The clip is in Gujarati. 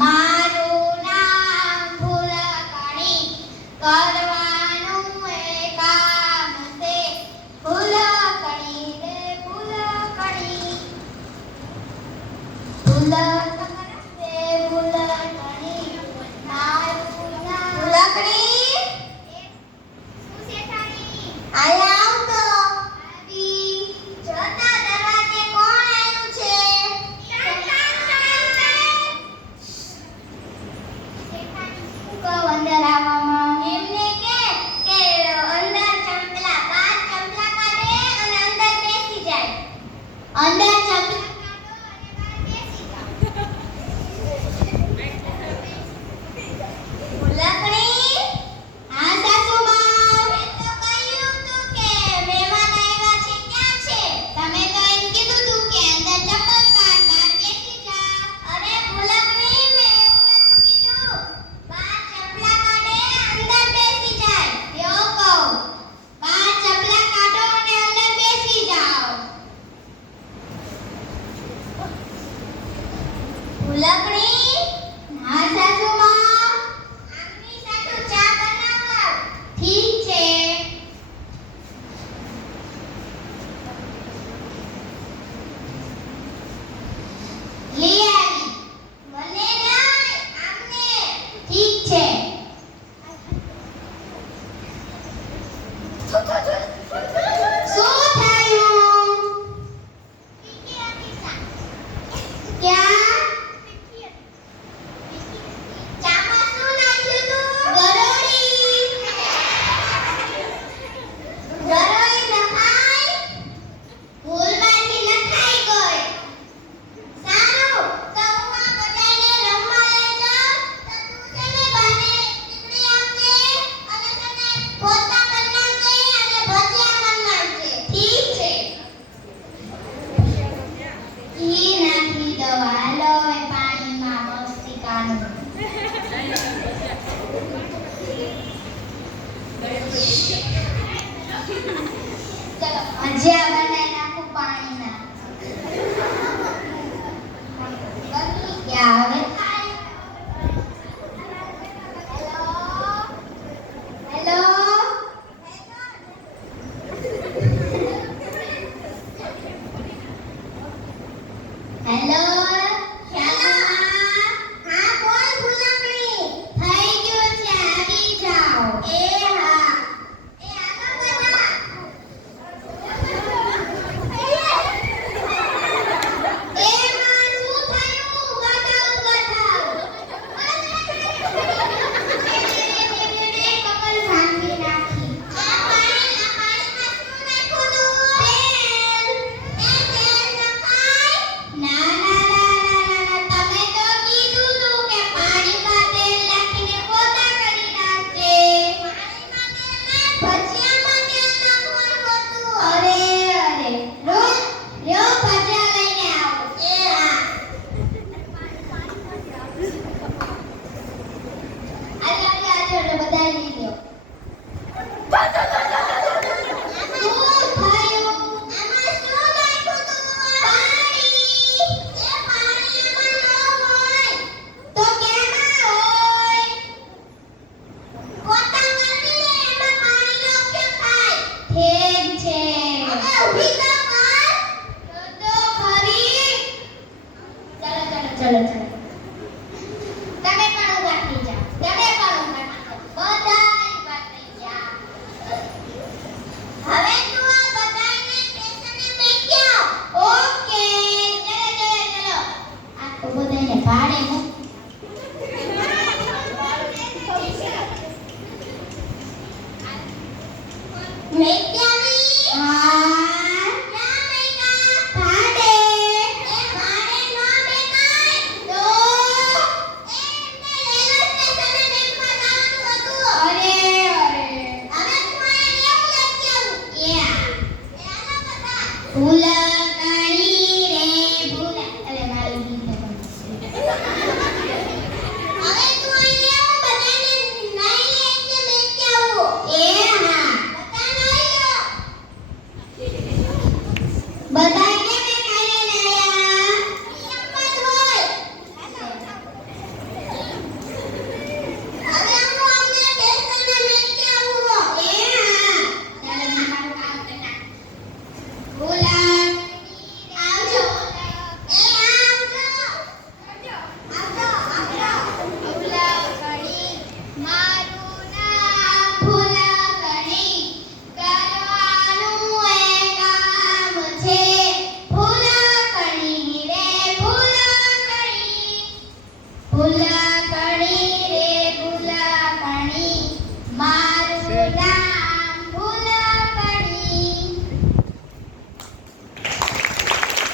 મારું નામ ફૂલકણી, કરવાનું એ કામ છે ફૂલકણી રે ફૂલકણી. ફૂલકણી મારું નામ ફૂલકણી. આયા આવ તો. આવી. જોતા દરવાજે કોણ આવ્યું છે? અંદર આવવામાં એમને કે અંદર ચંપલા બાર ચંપલા કાઢે અને અંદર બેસી જાય. અંદર ચંપલા કાઢો અને બહાર બેસી જાઓ. ફૂલકણી. હા સાસુમાં. મેં તો કહ્યું તું કે મહેમાન આવ્યા છે ક્યાં છે? તમે તો એમ કીધું તું કે અંદર ચંપલ કાઢ બહાર બેસી જા. અરે ફૂલકણી, મેં એવું નતું કીધું. બહાર ચંપલા કાઢે અંદર બેસી જાય એવું કહું. બહાર ચંપલા કાઢો અને અંદર બેસી જાઓ. ફૂલકણી. હા સાસુમાં. આમની સાસુ ચા બનાવો. ઠીક છે. લઈ આવી. મને નહીં, આમને. ઠીક છે. શું થયું? ક્યાં? ચામાં શું નાખ્યું તું? ગરોળી. ગરોળી નખાય? ભૂલમાંથી નખાઈ ગઈ. સારું, તો હું આ બધાને રમવા લઈ જાઉં. તો તું છે ને બને ટીકડી આપજે અને છે ને પોતા કરી નાખજે અને ભજીયા કરી નાખજે. ઠીક છે. ઘી નાખી દો. હાલો એ પાણીમાં મસ્તી કાઢો. ચલો ભજીયા બનાવી નાખું પાણીના. બની ગયા હવે ખાય. Hello hello. હેલો. હા બોલ ફૂલકણી. થઈ ગયું છે, આવી જાઓ. એ હા. એ આગળ બધા. એ માં શું થયું? બતાવ બતાવ. કપલ ભાંગી નાખી. આ પાણીમાં શું નાખ્યું તું? તેલ. તેલ નખાય? ના ના ના ના ના, તમે તો કીધું તું કે પાણીમાં તેલ નાખીને પોતા કરી નાખજે. પાણીમાં તેલ ના, ભજીયામાં તેલ નાખવાનું હતું. અરે અરે. લ્યો ભજીયા લઈને આવો. એ હા. આજે બધા લઈ લ્યો. શું થયું? આમાં શું નાખ્યું તું? પાણી. એ પાણી આમાં ન હોય. તો કેમાં હોય? પોતા કરી લે, એમાં પાણીનો ઉપયોગ થાય. ઠીક છે. હવે ઊભી તો કર. તો ખરી. ચલો ચલો ચલો ચલો. તમે પણ ઊભા થઈ જાઓ. તમે પણ ઊભા થઈ જાઓ. બધાય ઊભા થઈ ગયા. હવે તું આ બધાયને સ્ટેશને મૂકી આવ. ઓકે. ચલો ચલો ચલો. આ તો બધાયને ભાડે મૂક. મૂકી આવી? હા. ક્યાં મૂક્યા? ભાડે. એ ભાડે ન મૂકાય. તો ભૂલા